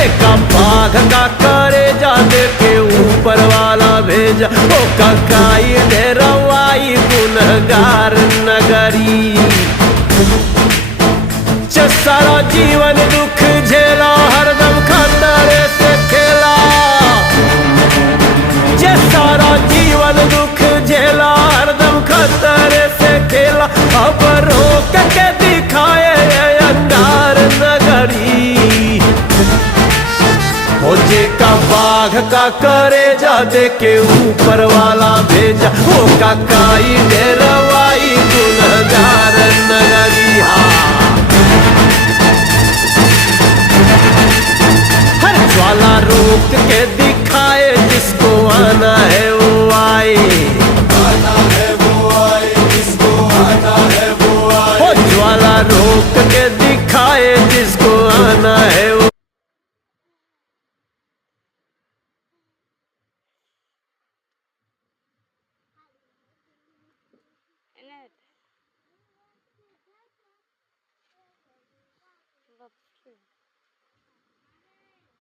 जेका बाघ का करे जा दे के ऊपर वाला भेजा, ओ ककाई दे रवाई गुनहगार नगरी। सारा जीवन दुख झेला, हरदम खतरे से खेला। जे सारा जीवन दुख झेला, हरदम खतरे से खेला। अब रोक के दिखाए अंगार नगरी। हो जे का बाघ का करे जा दे के ऊपर वाला भेजा, हो काकाई दे रवाई गुनहगार नगरी। ज्वाला रोक के दिखाए, जिसको आना है वो आए, आना है वो आए, जिसको आना है वो आए। हो ज्वाला रोक के दिखाए, जिसको आना है वो। Evet.